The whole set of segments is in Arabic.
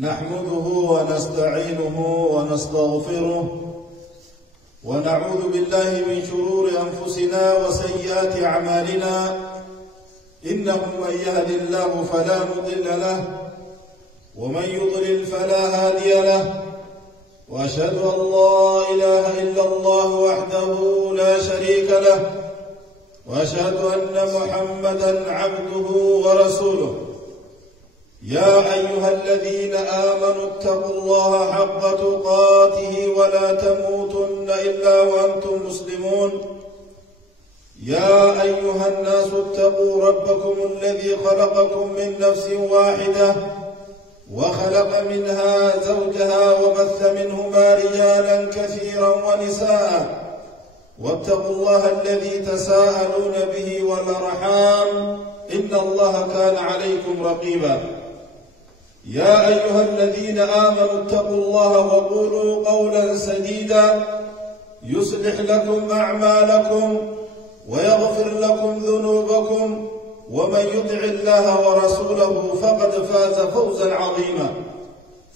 نحمده ونستعينه ونستغفره ونعوذ بالله من شرور أنفسنا وسيئات أعمالنا إنه من يهد الله فلا مضل له ومن يضلل فلا هادي له وأشهد أن لا إله إلا الله وحده لا شريك له وأشهد أن محمدا عبده ورسوله يا أيها الذين آمنوا اتقوا الله حق تقاته ولا تموتن إلا وأنتم مسلمون يا أيها الناس اتقوا ربكم الذي خلقكم من نفس واحدة وخلق منها زوجها وبث منهما رجالا كثيرا ونساء واتقوا الله الذي تساءلون به والأرحام إن الله كان عليكم رقيبا يا أيها الذين آمنوا اتقوا الله وقولوا قولا سديدا يصلح لكم أعمالكم ويغفر لكم ذنوبكم ومن يطع الله ورسوله فقد فاز فوزا عظيما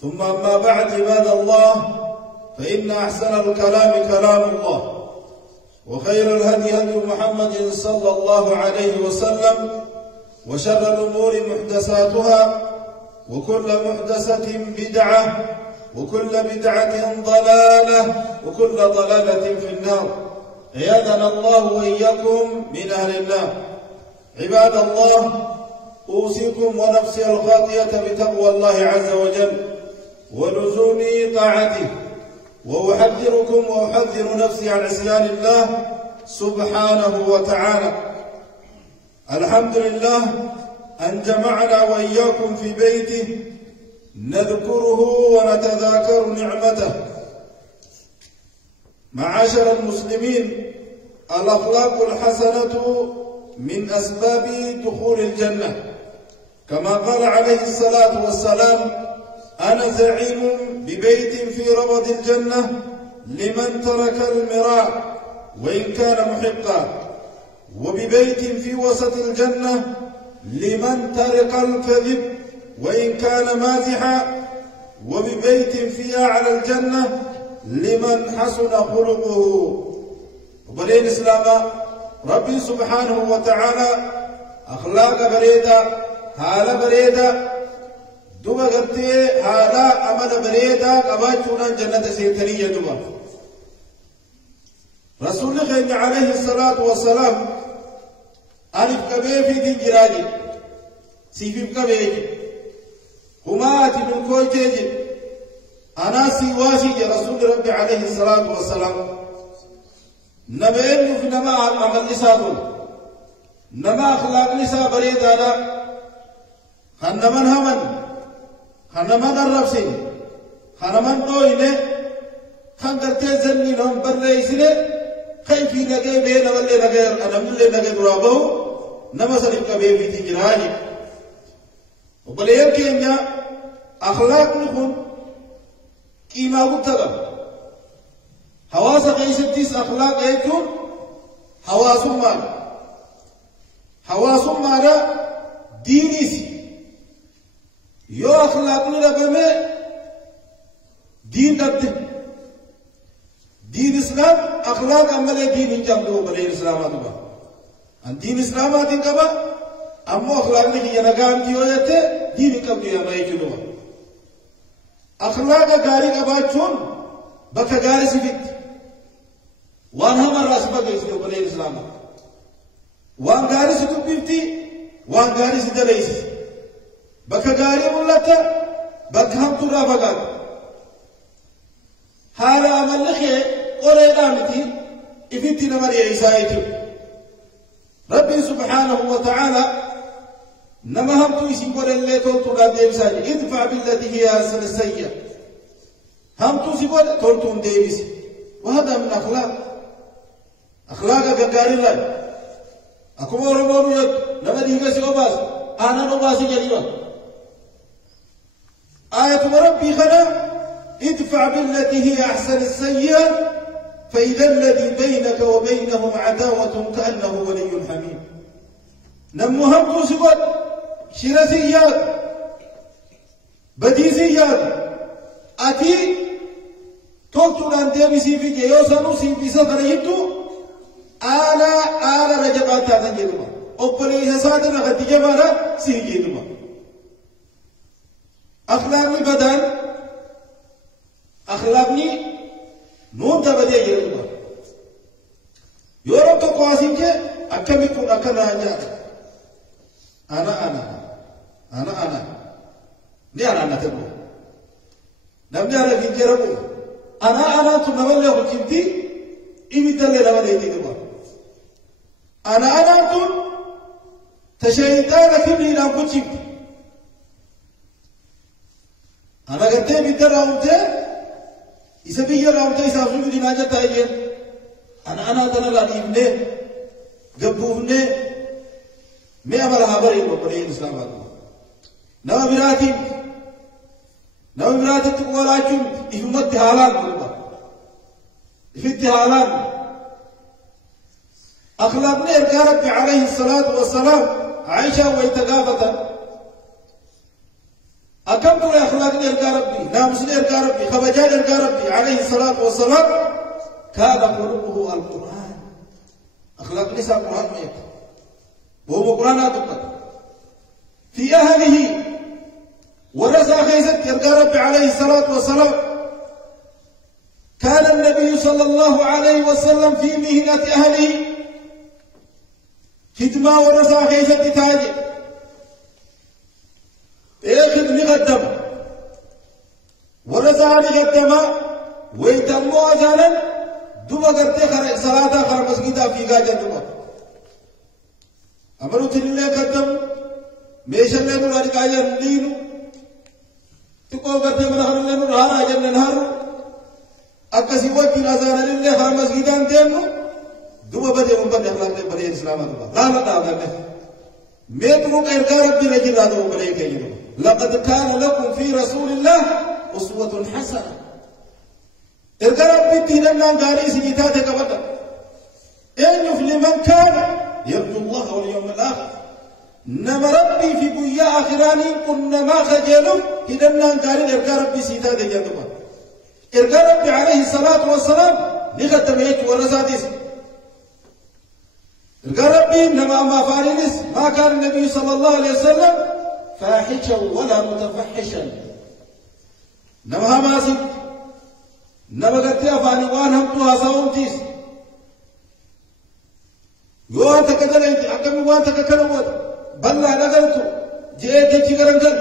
ثم أما بعد عباد الله فإن أحسن الكلام كلام الله وخير الهدي هدي محمد صلى الله عليه وسلم وشر الأمور محدثاتها وكل محدثة بدعة وكل بدعة ضلالة وكل ضلالة في النار أياذنا الله وإياكم من أهل النار عباد الله أوصيكم ونفسي الخاطئة بتقوى الله عز وجل ولزوم طاعته وأحذركم وأحذر نفسي عن عصيان الله سبحانه وتعالى. الحمد لله أن جمعنا وإياكم في بيته نذكره ونتذاكر نعمته. معاشر المسلمين، الأخلاق الحسنة من أسباب دخول الجنة، كما قال عليه الصلاة والسلام: أنا زعيم ببيت في ربض الجنة لمن ترك المراء وإن كان محقا، وببيت في وسط الجنة لمن ترك الكذب وإن كان مازحا، وببيت في أعلى الجنة لمن حسن خلقه. وبلين إسلاما ربي سبحانه وتعالى أخلاق بريدة حال بريدة دوبا قرتي حالا عمل بريدة قباتشونا جنة سيتنية دوبا. رسول الله عليه الصلاة والسلام ألف كبير في دين جراجي سيفيف كبير همات من كويتيجي أنا سيواسي رسول ربي عليه الصلاة والسلام نبين في نما عمل نسابون نما أخلاق نسا بريدانا خنمن همن خنمن الرفسين خنمن دوينه خنقرتي زنين هم برئيسنه خيفي لغي بين ولي لغي أنم لغي درابه نما سلف كبير في تجراجي. وبلين كينيا أخلاق نكون قيمة بطلع حواس قيستيس أخلاق ايكون حواس مانا دينيسي يو أخلاق نلبمي دين دبته دين إسلام أخلاق أمالي دين إنجامدو بلين إسلاماتو أن دين إسلاماتي كبا أمو أخلاق نكي ينقام كيو يتي دين كبدو يمائي كدو أخلاق غاري كباتشون بكا غاري سفت وان هم الراسبة كيسدو بلين إسلاما وان غاري سدو بيفتي وان غاري سدليس بكا غاري ملتا بكا هم ترى بغاد حالا عمل لخي قرأي دامتي إفتي نمري عيسائي ربي سبحانه وتعالى نما هم تويسي قرأي اللي تولتون ديبساجي ادفع بالتي هي أحسن السيئة هم تويسي قرأي تولتون ديبسي وهذا من أخلاق قاري الله أكما ربما يد نما ديغا سيوباس أنا نباسي جريبا آية ربي خلا ادفع بالتي هي أحسن السيئة فإذا الذي بينك وبينهم عداوة كأنه ولي حميم. نمهم توسبت شرسيات بديزيات أتي توكل عن ديمي سيفي جيوسانو سيفي سفريتو آلا رجبات هذا جدما أقبل إحسادنا قد جمالا سيجي جدما أخلاقني بدن أخلاقني نون تبدي جدما يورب تقواسين كه أكمل كون أكنا هنجات أنا ni ana tebo namni ara ginjerabu ana tu namalle hukimti imitalle lamade tiba ana tu tashaytana kibri la kuchimti ana gatte bidara umte isabiya raumte isafu dinaja tayen ana dana la ibne gabufne me amala habari ko bari islam nawa birati تقولاكم إفمت حالان إفت حالان أخلاقنا إرقى ربي عليه الصلاة والسلام عائشة ويتقافة أكمل أخلاقنا إرقى ربي نامسنا إرقى ربي خبجان إرقى ربي عليه الصلاة والسلام كان خلقه القرآن أخلاقنا سا القرآن ما يكتب وهو قرآن أدقى في أهله ورزا خيزت يرقى ربي عليه الصلاة والسلام كان النبي صلى الله عليه وسلم في مهنة أهله خدمة ورزا خيزت تاجي خدمة قدم ورزا قدم ويتموا أجانا دوما قرتي صلاة خرم مسجدا في غاجة دوما أمرو تنين قدم ميشن لنو لارقايا نلينو تقول قرتي من خرم لنو رهانا جنن نهارو أكسي وقت نازانا لله خرم مسجدان ديمو دوما بدي من بدي أخلاق لي بدي إسلام دوما لا دعوة له ميتمو إرقى ربي رجل هذا وبليك يجب لقد كان لكم في رسول الله أسوة حسنة إرقى ربي تيننا غاري سجيتاتك بدا إن لمن كان يرجو الله واليوم الآخر نما ربي في قوية آخراني كنا ما خجلوا تيننا غاري إرقى ربي سيتاتك يدوما إرقى ربي عليه الصلاة والسلام لغة ميت ورزاتيس إرقى ربي إنما ما فارنس ما كان النبي صلى الله عليه وسلم فاحشا ولا متفحشا نما ماسك نما قد أفاني وان هم تهاساهم تيس يوان تكدل انت أكمي وان تككلمت بلا نغلتو جئت تشكرنجل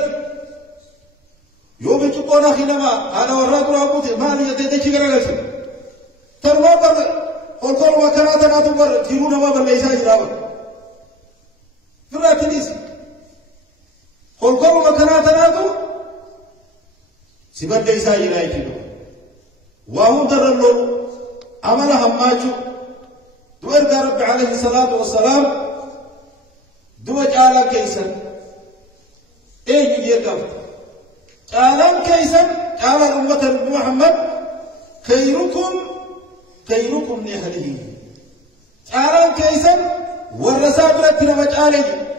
يوم تقونا خينما أنا ورات رابوتي ما لي جئت تشكرنجل تروا بر قول وكراتنا تبر تيرونا ما بل ليس جرابا فراتنيس قول وكراتنا تبر سبب ليس جرابا وهم درلو عمل هماجو دوئر رب عليه الصلاة والسلام دو جعلا كيسا ايه يجيكم جعلا كيسا جعلا أمة محمد خيركم لأهله جعلا كيسا والرسابرة نمج عليه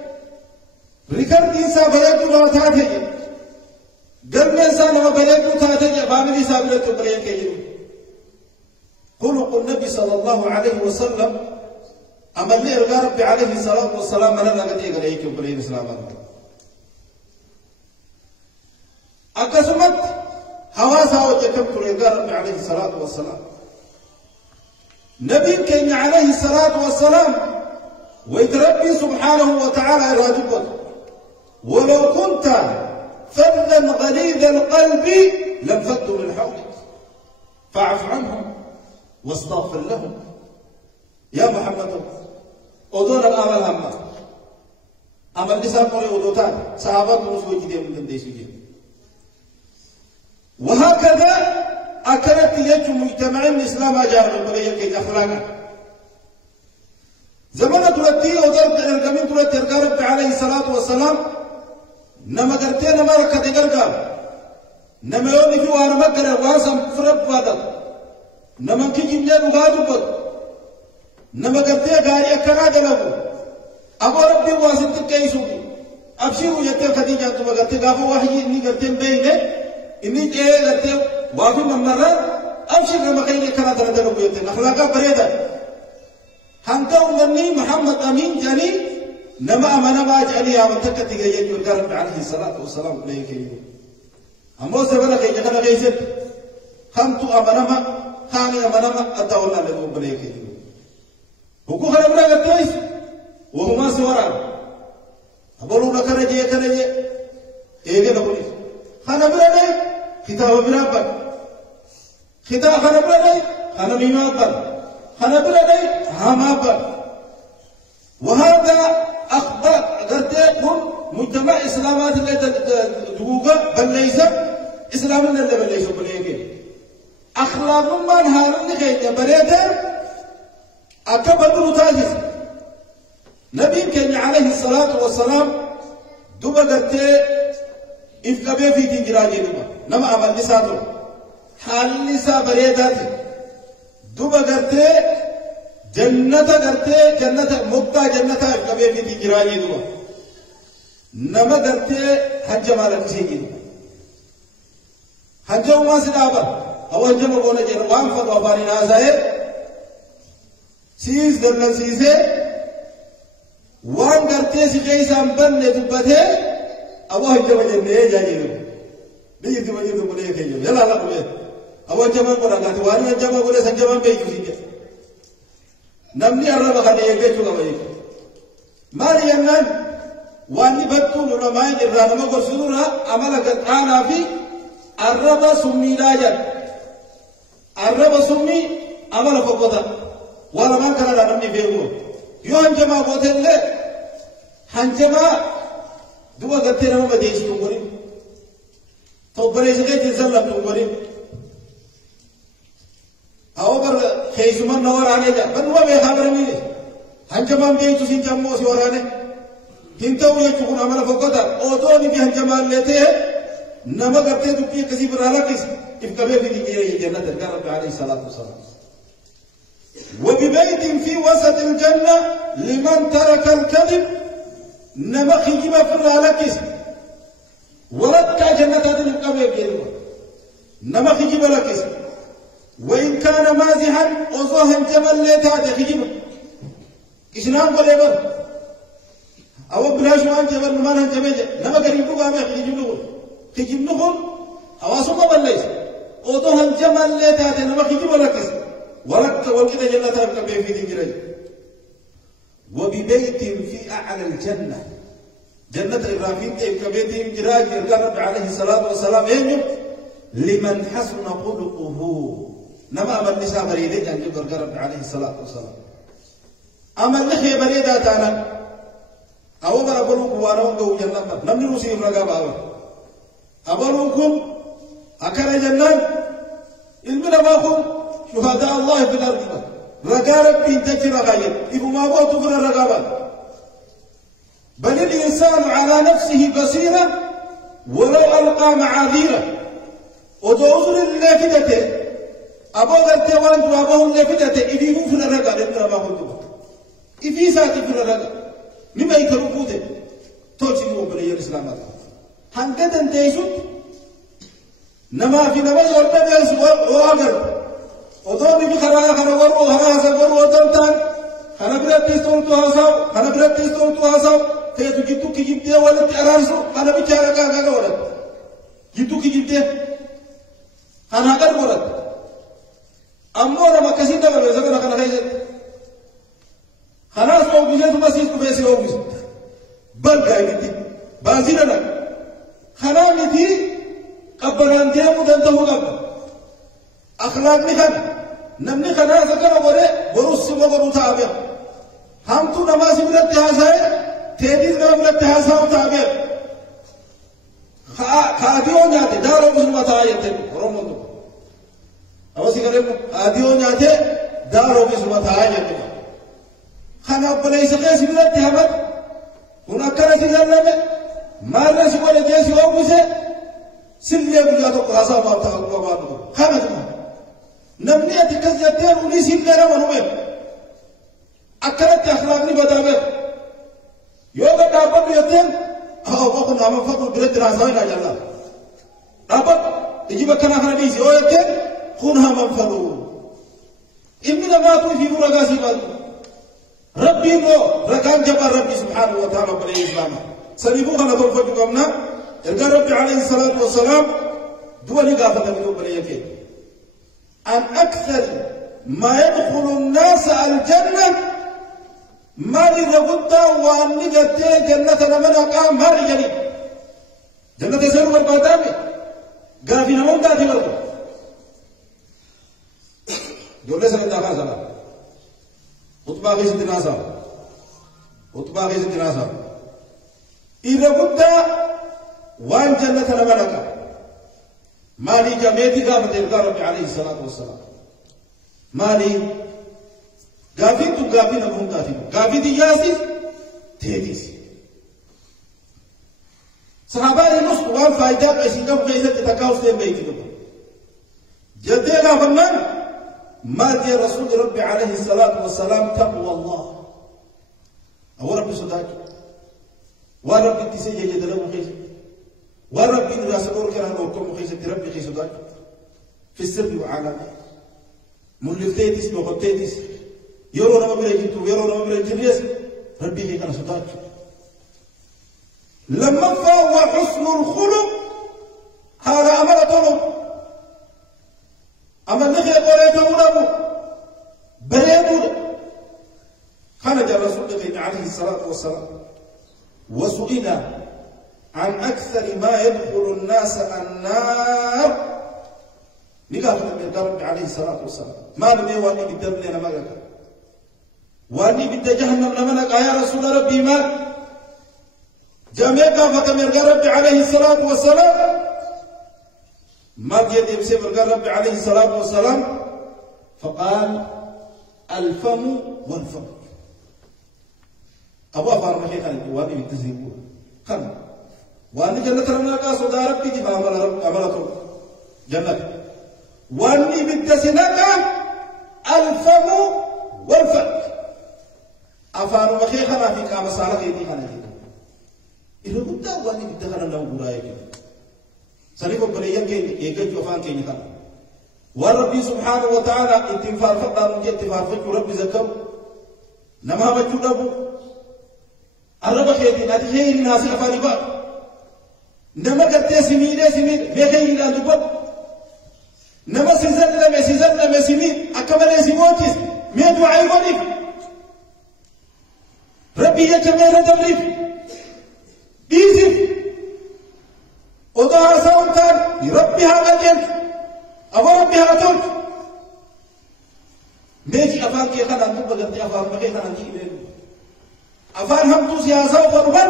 ركرد إنسا بيكو نمتاته قرن إنسان ما بيكو تاته فاملي سابرة بيكو خلق النبي صلى الله عليه وسلم أما اللي إرقى ربي عليه الصلاة والسلام من الله قد يقرأ يكيب بلين إسلام أكسمت حواسها وجكبت إرقى ربي عليه الصلاة والسلام نبي كان عليه الصلاة والسلام ويتربي سبحانه وتعالى إرادك ولو كنت فظا غليظ القلب لانفضوا من حولك فاعف عنهم واستغفر لهم يا محمد أدور الأمل هم أمل لسان مولي أدوتان صحابات نسوي جدي من دنديسوي وهكذا أكلت يجو مجتمع الإسلام أجار من بليك أخلاقا زمن تلتي أدور الكمين تلتي الرب عليه الصلاة والسلام نما قرتين ما ركض قرقا نما يوني في وانا مقر واسم فرب فادل نما كيجي نغادو بد نما قرتي غاري اكنا دلو ابو ربي واسط كيسو أبشروا يتم خديجة تبغى قافوا واحد إني قرتين بينه إني إيه قرتين وافي من مرة أبشر لما كان يكنا ترددوا بيتين أخلاقا بريدة هنتا أمني محمد أمين جاني نما أمنا ما جاني يا من تكتي جاي يقول عليه الصلاة والسلام عليه كيو أمو سبنا كي جكنا كيسر هم تو أمنا ما خاني أمنا ما أتاونا لهم بليه كيو هو خربنا قتيس وهما سوارا أبولونا كنجي إيه نقولي خنا بلادي كتاب بلابن كتاب خنا بلادي خنا ميمابن خنا بلادي هامابن وهذا أخبار قديكم مجتمع إسلامات اللي تدوقا بل ليس إسلام اللي بل ليس بليكين أخلاق من هذا اللي بريدا أكبر نتاجس نبي كان عليه الصلاة والسلام دوبا قرتي إفكابي في تنجراجي دوبا نما عمل نساتو حال نسا بريدات دوبا قرتي جنة قرتي جنة مقتا جنة إفكابي في تنجراجي دوبا نما قرتي حجة مالك سيجي حجة وما سنابا أو حجة مقونا جنوان فضوافاني نازاير سيز دلن سيزي وان قرتي سيجي سامبن نتبته أو حجة مجنة جاجيرو بيجي مجنة مليه كيو يلا لا مليه أو حجة مقونا قاتي واني حجة مقونا سنجة من بيجو سيجي نمني أرى بخاني يكيشو كبير مالي ينان واني بطو نرمائي الرانما قرصدورها عملا قد آنا في الربا سمي لاجل الربا سمي عملا فقوتا ولا ما كان نمني فيهو يو هنجما قوتين لي هنجما دوا قدتين ما بديش تنقرين توبريش كيف تنسلم تنقرين أو بر خيزمان نور عليه بنوا بيخابر ميني هنجما بيجو سنجمو سيورانه هنتو يجوكون عملا فقطا أوتوني في هنجمال لته نما قرتي دبي كسي برالا كيس إفكابي في كي جنة الرب عليه الصلاة والسلام وببيت في وسط الجنة لمن ترك الكذب نما خيجما برالا كيس ولد كا جنة هذه إفكابي بيرو نما خيجما لكيس وإن كان مازحا أوزوها هنجمال لته خيجما كيسنام قلبا أو بلاش وان جبر نمان هنجمج نما قريبو بامي خجيب نقول أواسو قبليس أوتو هنجمال لته نما خيجما لكيس ولك والكده جنة تبقى في ذكرج وببيت في أعلى الجنة جنة إبراهيم تبقى بيتهم جراج الرب عليه الصلاة والسلام لمن حسن خلقه نما أمر نساء بريدة عن جبر الرب عليه الصلاة والسلام أمر نخي بريدة تعالى أو بربلوك وانا وقو جنة نمني نسيب رقا باوا أبلوكم أكر جنة إلمنا باكم شهداء الله في الأرض رقا ربي انتجي رقايا إبو ما بوتو في الرقابات بل الإنسان على نفسه بصيرة ولو ألقى معاذيره ودوزر اللافدته أبو غرتي وانتو أبوه اللافدته إبيهو في الرقا لإبنا باكم إفي ساتي في الرقا مما يكربوته توجي مبني الإسلام هنكدن تيسوت نما في نما يورد بيس وآمر ودوني في خرايا خنور وهرايا سبور ودمتان خنبرت تستول تواساو خنبرت تستول تواساو تيجو جيتو كيجيبته ولا تأرانسو خنا بيشارة كذا ولا جيتو كيجيبته خنا كذا ولا أمورا ما كسيدا ولا زمان خنا خيزت خلاص أو بيجي ثم سيد كبيسي أو بيجي بل قايمتي بازينا خنامتي قبران تيا مدنته قبر أخلاق نخن نمني خنا سكنا وره بروس سما برو تابع هم تو نماز بلاد تهاساي تهديد نماز بلاد تهاساو تابع خاديو ناته دارو بسم تايته رومندو أوسي كريم خاديو ناته دارو بسم تايته خنا بلايس قيس بلاد تهمت هناك ناس يزلمه ما الناس ولا جيش وابوسه سليا بلادو قاسا ما تقوا ما خمد نمني أتكذبتين ونسي لنا ونوين أكلت أخلاقني بدابت يوم دابن يتين وقلنا من فضل برد راسوين أجل رابط يجيب كنا خناديسي أو يتن خونها من فضل إمنا ما توي في مرقاسي بعد ربي مو ركان جبر ربي سبحانه وتعالى بني إسلام سنبوها نظر فجقمنا إرجع ربي عليه الصلاة والسلام دولي قافة من بني يكين أن أكثر ما يدخل الناس الجنة ما لرغبتا وأن نجتين جنة لمن أقام مالي جديد جنة سيرو والباتامي قافين من داتي برضو دولة سنة خاصة خطبة غيث الناسا خطبة غيث الناسا إذا قلت وان جنة لمنك مالي جميتي قامت إرقى ربي عليه الصلاة والسلام مالي قافين تو قافين أبهم قافين دي ياسف تهديس صحابة المسك وان فايدات عشيقا بغيثة تتكاوس لين بيتي جدي غافنان ما جاء رسول ربي عليه الصلاة والسلام تقوى الله أو ربي صداك وربي تسجي جدلا مخيسة وربي نراسلور كان نوركم مخيسة ربي خي صداك في السر وعالمه ملفتيتس مغطيتس يرون ما بريجتو يرون ما بريجتريس ربي خي كان صداك لما فهو حسن الخلق هذا أمر طلب أما نخي قريته له بريده خرج الرسول عليه الصلاة والسلام وسئل عن أكثر ما يدخل الناس النار نقاط من ربي عليه الصلاة والسلام ما نبي واني بالدم لنا ملك واني بالجهنم لمنك يا رسول ربي ما جميعا فتمر ربي عليه الصلاة والسلام ما بيدي بسبب ربي عليه الصلاة والسلام فقال الفم والفم أبو أفار مخيخ واني بالتزيبون خل واني جنة رمنا صدى ربي تبا عملته جنة واني بالتسنك الفم والفم أفار مخيخنا في كام صالح يدي خانه إذا كنت واني بالتخنا له برايك سنيكو بليان كي يجد وفان كي نخل وربي سبحانه وتعالى اتفار فقط نجي اتفار فجو ربي زكو نما بجو دبو الرب خيري ناتي خيري ناسي أفاني با نما كتة سميد بخيري لاندو نما سيزن لما سميد أكمل سموتيس ميدو عيوانيف ربي يجمعنا تبريف إيزيف وظهر ساونتان ربي هذا الجنة أبو ربي هذا تلك ميجي أفان كي خانا نبقى قد أفان بغي خانا نجي أفان هم توسي هاساو فرمان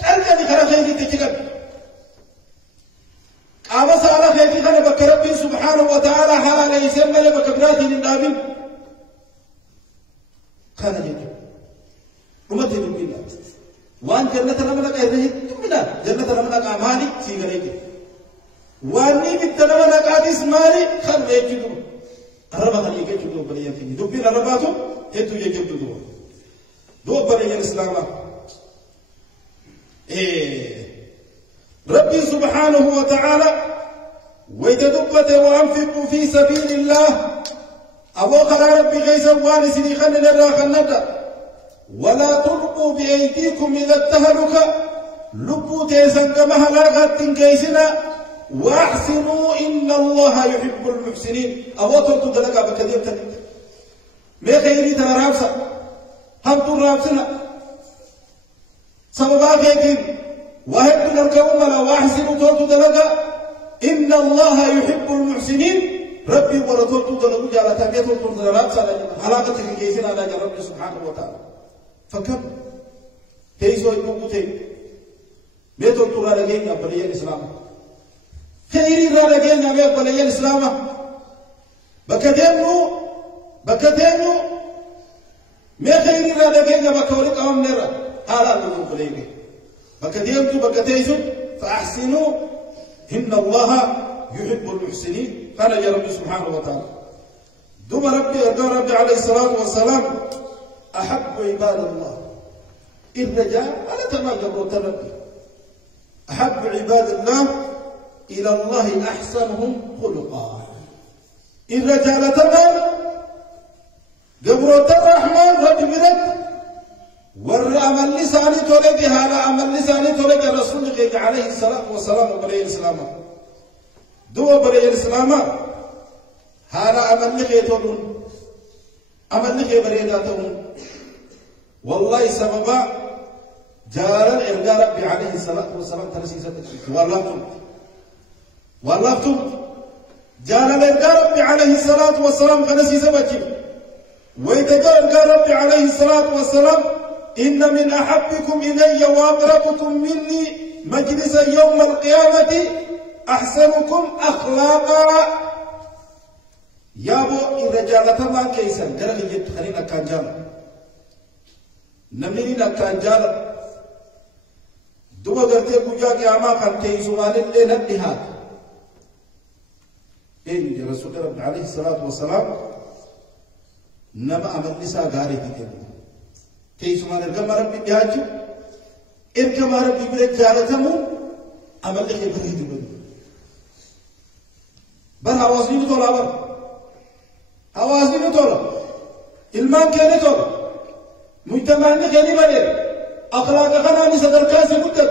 كالجاني خرا خيري تجرب قام سألا خيري خانا بك ربي سبحانه وتعالى حالا يسمى لبك براتي للنابين خانا جنة رمتي بالله وان جنة رمضان كهذه تمنا جنة رمضان كمالي سيغريك واني بالتنمى نقادس مالي خل يجدو الربا خل يجدو بليان فيني دبين الرباتو هتو يجدو دو بليان الإسلام ربي سبحانه وتعالى ويتدبت وأنفقوا في سبيل الله أبو خلا ربي غيثا وانسني خلنا نرى خلنا ولا تلقوا بأيديكم إلى التهلكة لبوا تيسن كما هلاغات كيسنا وأحسنوا إن الله يحب المحسنين أبوتوا تدلقا بكثير تلك ما خيري تنرابسا هم تنرابسنا سببا كيكين وهب تنركوما لا وأحسنوا تدلقا إن الله يحب المحسنين ربي ورطول تدلقوا جالا تبيتوا تنرابسا هلاغات كيسنا على ربي سبحانه وتعالى فكم تيسو يبقوتي ميتو تورا لغين أبلي الإسلام خيري را لغين أبلي الإسلام بكتينو مي خيري را لغين بكولك أم نرى هذا نقول بليغي بكتيسو فأحسنوا إن الله يحب المحسنين قال يا رب سبحانه وتعالى دوم ربي عليه الصلاة والسلام أحب عباد الله الرجاء على تمام ربي أحب عباد الله إلى الله أحسنهم خلقا الرجال تمام قبرة الرحمن رب برد والعمل لساني تولد هذا عمل لساني تولد الرسول عليه الصلاة والسلام وبرئ الإسلام دو برئ الإسلام هذا عمل لكي تولون عمل لكي برئ ذاتهم والله سببا جار الإرجاء ربي عليه الصلاة والسلام تنسيسة والله تم جار الإرجاء ربي عليه الصلاة والسلام تنسيسة بجيب ويتجار ربي عليه الصلاة والسلام إن من أحبكم إلي وأقربكم مني مجلس يوم القيامة أحسنكم أخلاقا يا بو الرجال تما كيسا جرى جت خلينا كان جال نمنينا كان جال دوا قرتي بوجا قياما كان كيسو مال اللي نبهات إيه رسول الله عليه الصلاة والسلام نما أمر نساء غاري كتير كيسو مال الجمع ربي بياجو الجمع ربي بريك جالتهم أمر لك بريد بدو بل هوازني بطولة بل هوازني بطولة إلمان كيني طولة مجتمعني كيني بدل أخلاق خناني صدر كاسي مدد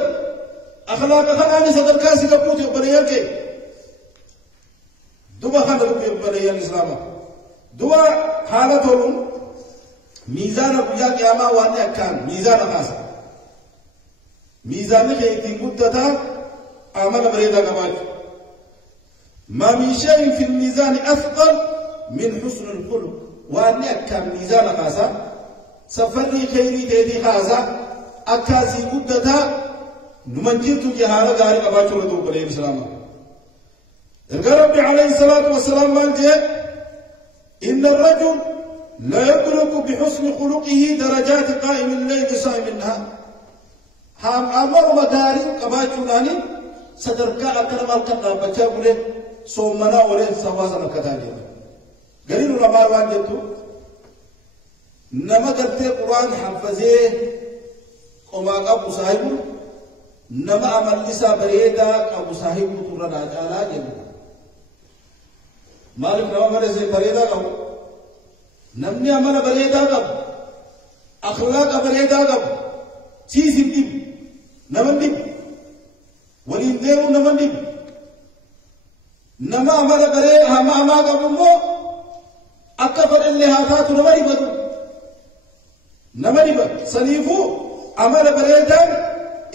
أخلاق خناني صدر كاسي كبوتي وبريان كي دوبا خانا ربي بريان الإسلام دوبا حالتهم ميزان بجا قياما واني أكان ميزان خاصة ميزان كيتي مدتا عمل بريدا قباج ما من شيء في الميزان أثقل من حسن الخلق واني أكان ميزان خاصة سفرني خيري تيدي خاصة أكاسي مدتا نمنجرت جهالا غاري قباج ولدو بريد الإسلام ربي عليه الصلاة والسلام قال إن الرجل لا يدرك بحسن خلقه درجات قائم الليل صائم النهار هم أمر مداري قباجولاني صدركا أكرم القنا بجابله صومنا وله سواسنا كذلك قليل الأمر واجبته نما قلت القرآن حفظه وما أبو صاحب نما عمل لسا بريدا أبو صاحب تورنا على جنة مالك نما مرسي بريدا أبو نمني عمل بريدا أبو أخلاق بريدا أبو سيسي ديب نمن ديب ولين ديرو نمن ديب نما عمل بريدا هما ما أبو مو أكبر اللي هاتات نمري بدو نمري بدو سنيفو عمل بريدا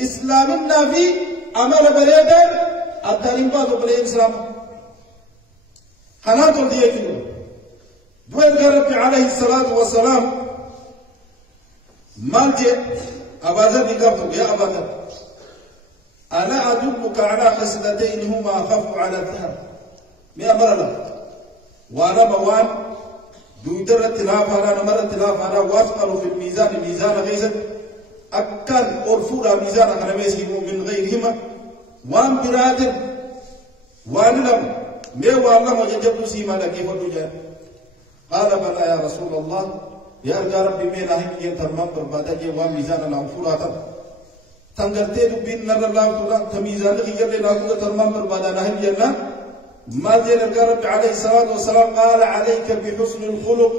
إسلام النبي عمل بريدا الدارين بادو بريد إسلام حنات الديكين دوين ربي عليه الصلاة والسلام مالجي أبازر نقابتو يا أبازر أنا أدلك على خسلتين هما أخف على الذهب مي أمر الله وأنا موان دويدر التلاف أنا نمر التلاف أنا وافقر في الميزان ميزان غيزة أكل أرفورا ميزان خرميسي من غيرهما وان برادر وان لم مي والله وجدت سيما لكي فدجان قال بلى يا رسول الله يا ربي مي لاهم ينترمان بربادة وان ميزان الأنفورا تنقلتي دبين نر الله تعالى تميزان غير لنا ترمان بربادة لاهم ينا ما دين ربي عليه الصلاة والسلام قال عليك بحسن الخلق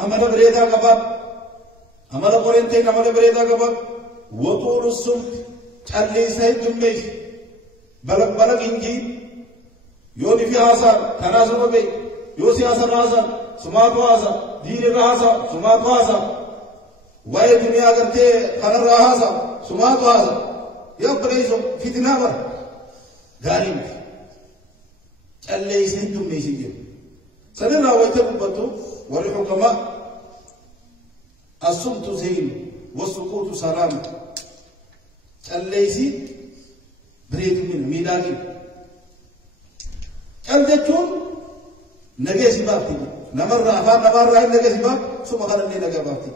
أما بريدا قباب أما قرنتين أما بريدا قباب وطول السمت اللي سيد دميش بلق إنجي يوني في آثار تناسب بي يوسي آثار آثار سمات آثار دين آثار سمات آثار وای دنیا کرتے خلر رہا سا سمات آثار یا بريسو فتنة بر غارين اللي سيد دميش سنرى ويتبطو والحكماء الصمت زين والسكوت سلام الليسي بريد من ميلاقي الجتون نجاسي بابتي نمر أفان نمر رأي نجاسي باب ثم قال لي نجا بابتي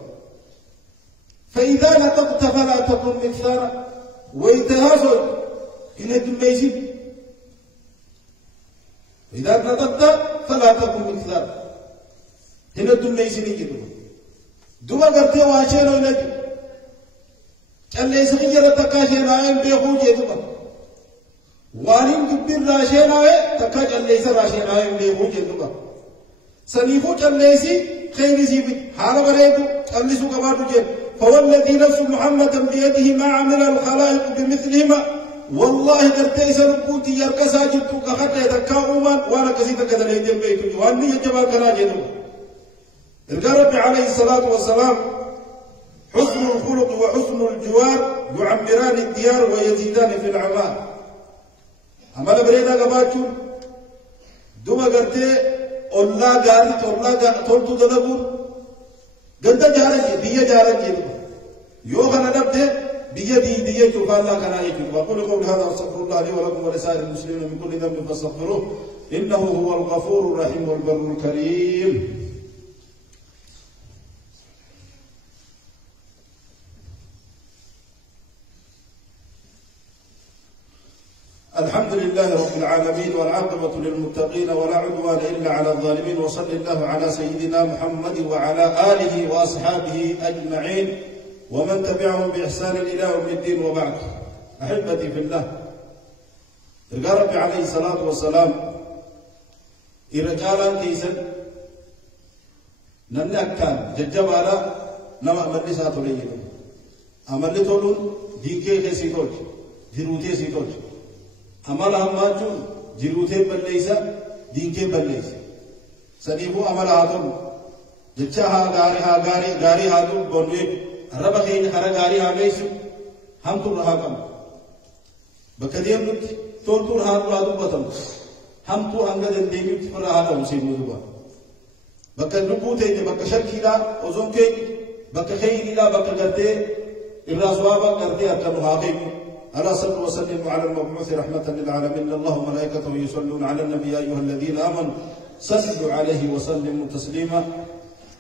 فإذا نطقت فلا تكن مكثارا ويتهازل إن الدميسي إذا نطقت فلا تكن مكثارا إن الدميسي نجد دوما قرتي واشيرو نجد اللي سخجر تكاشي رايم بيخو جيدوما وانين دبر راشيناوي تكاج الليس راشيناوي مليبو جندوبا سنيفو جليسي خير سيبت حال بريدو الليسو قبادو جن فوالذي نفس محمدا بيده ما عمل الخلائق بمثلهما والله درتيس ربوتي يركسا جبتو كخطة يتكاؤما وانا كسيتا كذا ليدين بيتو واني يجبا كنا جنو الرب عليه الصلاة والسلام حسن الخلق وحسن الجوار يعمران الديار ويزيدان في العمال عمل بريدا قباتو دوما قرتي الله غاري تولتو دلبون غندا جارجي بيا جارجي يو خنا دبته بيا شوف الله كنا يكتب وقول قول هذا استغفر الله لي ولكم ولسائر المسلمين من كل ذنب فاستغفروه انه هو الغفور الرحيم والبر الكريم. الحمد لله رب العالمين والعاقبة للمتقين ولا عدوان إلا على الظالمين وصلى الله على سيدنا محمد وعلى آله وأصحابه أجمعين ومن تبعهم بإحسان إلى يوم الدين وبعد. أحبتي في الله الرب عليه الصلاة والسلام إرجالا كيسا ننكان ججبالا نما أملي ساتولي أملي تولون دينكي خيسيتوج جروتي سيتوج عمل هماجون جروتين بلليسا دينكين بلليسا سنيفو عمل هاتون جتشاها غاري هاتون بونويك ربا خين خرا غاري هاميسو هم تور هاكم بكديم نت تور هاتو هاتو بطم هم تو هنگا دن ديميت فرا هاتو سيدو دوبا بكا نبوتين بكا شركيلا وزون كين بكا خيريلا بكا غرتي الرازوابا غرتي أكنو هاقيم ألا صلوا وسلموا على المبعوث رحمة للعالمين الله وملائكته يصلون على النبي يا أيها الذين آمنوا صلوا عليه وسلموا تسليما.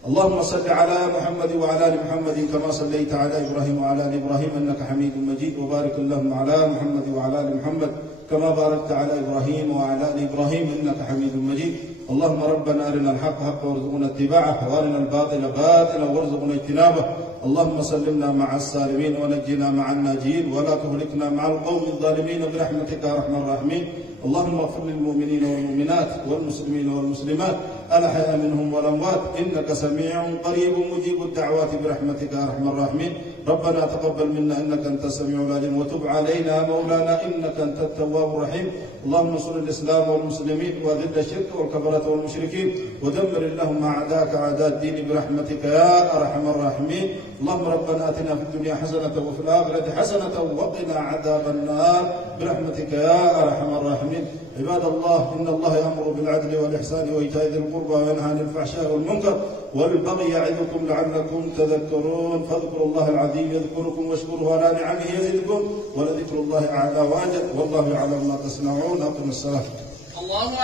اللهم صل على محمد وعلى آل محمد كما صليت على إبراهيم وعلى آل إبراهيم إنك حميد مجيد وبارك اللهم على محمد وعلى آل محمد كما باركت على إبراهيم وعلى آل إبراهيم إنك حميد مجيد. اللهم ربنا أرنا الحق حقا وارزقنا اتباعه وأرنا الباطل باطلا وارزقنا اجتنابه. اللهم سلمنا مع السالمين ونجنا مع الناجين ولا تهلكنا مع القوم الظالمين برحمتك يا أرحم الراحمين. اللهم اغفر للمؤمنين والمؤمنات والمسلمين والمسلمات الأحياء منهم والأموات إنك سميع قريب مجيب الدعوات برحمتك يا أرحم الراحمين. ربنا تقبل منا إنك أنت السميع العليم وتب علينا مولانا إنك أنت التواب الرحيم. اللهم انصر الإسلام والمسلمين وذل الشرك والكفرة والمشركين ودمر اللهم أعداءك أعداء الدين برحمتك يا أرحم الراحمين. اللهم ربنا آتنا في الدنيا حسنة وفي الآخرة حسنة وقنا عذاب النار برحمتك يا أرحم الراحمين. عباد الله إن الله يأمر بالعدل والإحسان وإيتاء ذي القربى وينهى عن الفحشاء والمنكر والبغي يعظكم لعلكم تذكرون فاذكروا الله العظيم يذكركم واشكروه على نعمه يزدكم ولذكر الله أعلى وأجل والله يعلم ما تصنعون. أقم الصلاة. الله أكبر.